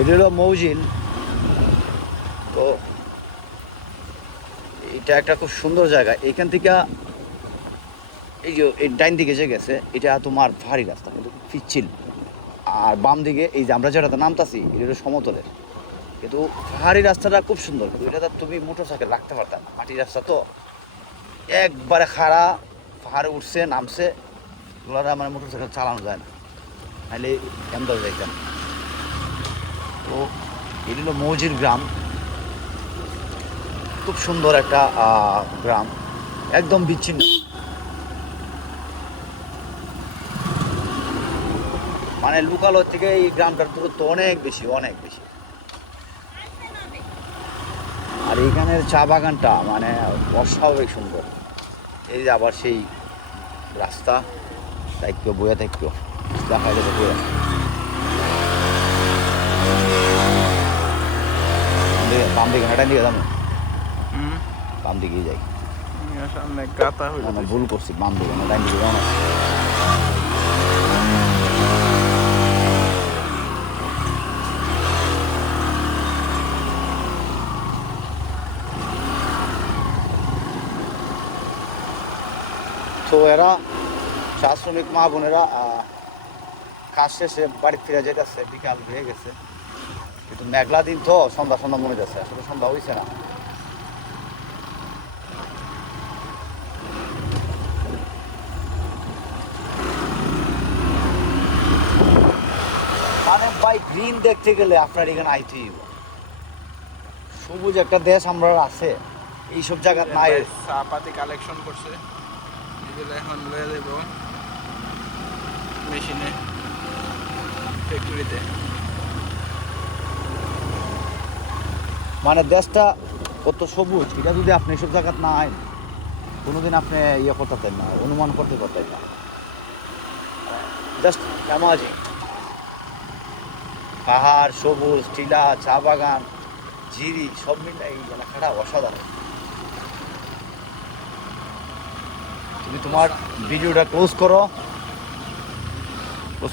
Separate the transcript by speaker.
Speaker 1: এটা হলো মৌজিল। তো এটা একটা খুব সুন্দর জায়গা। এখান থেকে এই যে, এই ডাইন দিকে যে গেছে, এটা তোমার ভারী রাস্তা, কিন্তু পিচ্ছিল। আর বাম দিকে এই যে আমরা যেটাতে নামতাছি, এটা সমতলের। কিন্তু পাহাড়ি রাস্তাটা খুব সুন্দর, কিন্তু এটাতে তুমি মোটর সাইকেল রাখতে পারতাম মাটির রাস্তা তো একবারে খাড়া, পাহাড়ে উঠছে, নামছে। ওগুলারা মানে মোটর সাইকেল চালানো যায় না। নাহলে এমদাল যাইতাম। তো এটি হলো মৌজির গ্রাম। খুব সুন্দর একটা গ্রাম। একদম বিচ্ছিন্ন। মানে লোকালয় থেকে এই গ্রামটার দূরত্ব অনেক বেশি অনেক বেশি। আর এইখানের চা বাগানটা মানে অস্বাভাবিক সুন্দর। এই যে আবার সেই রাস্তা। দায়িত্ব বইয়া দায়িত্ব দেখা যাবে বইয়া। দিকে হাঁটা দিকে যাব
Speaker 2: হুম
Speaker 1: বাম দিকে যাই
Speaker 2: সামনে গাতা
Speaker 1: না,
Speaker 2: হইল
Speaker 1: না, ভুল করছি বাম দিকে না ডাইন দিকে যাও না তো এরা চা শ্রমিক মা বোনেরা আহ, কাজ শেষে বাড়ি ফিরে যেতেছে বিকাল হয়ে গেছে কিন্তু মেঘলা দিন তো সন্ধ্যা সন্ধ্যা মনে যাচ্ছে আসলে সন্ধ্যা হয়েছে না। মানে ভাই গ্রিন দেখতে গেলে আপনার এখানে আইতেই। সবুজ একটা দেশ আমরা আছে এইসব জায়গা নাই।
Speaker 2: চা পাতি কালেকশন করছে। এগুলো এখন লয়ে দেব মেশিনে ফ্যাক্টরিতে
Speaker 1: মানে দেশটা কত সবুজ, এটা যদি আপনি এসব জায়গা না আইন, কোনোদিন আপনি ইয়ে করতেন না, অনুমান করতে পারতেন না। জাস্ট অ্যামাজিং পাহাড়, সবুজ, টিলা, চা বাগান জিরি সব মিলে এই এলাকাটা অসাধারণ। তুমি তোমার ভিডিওটা ক্লোজ করো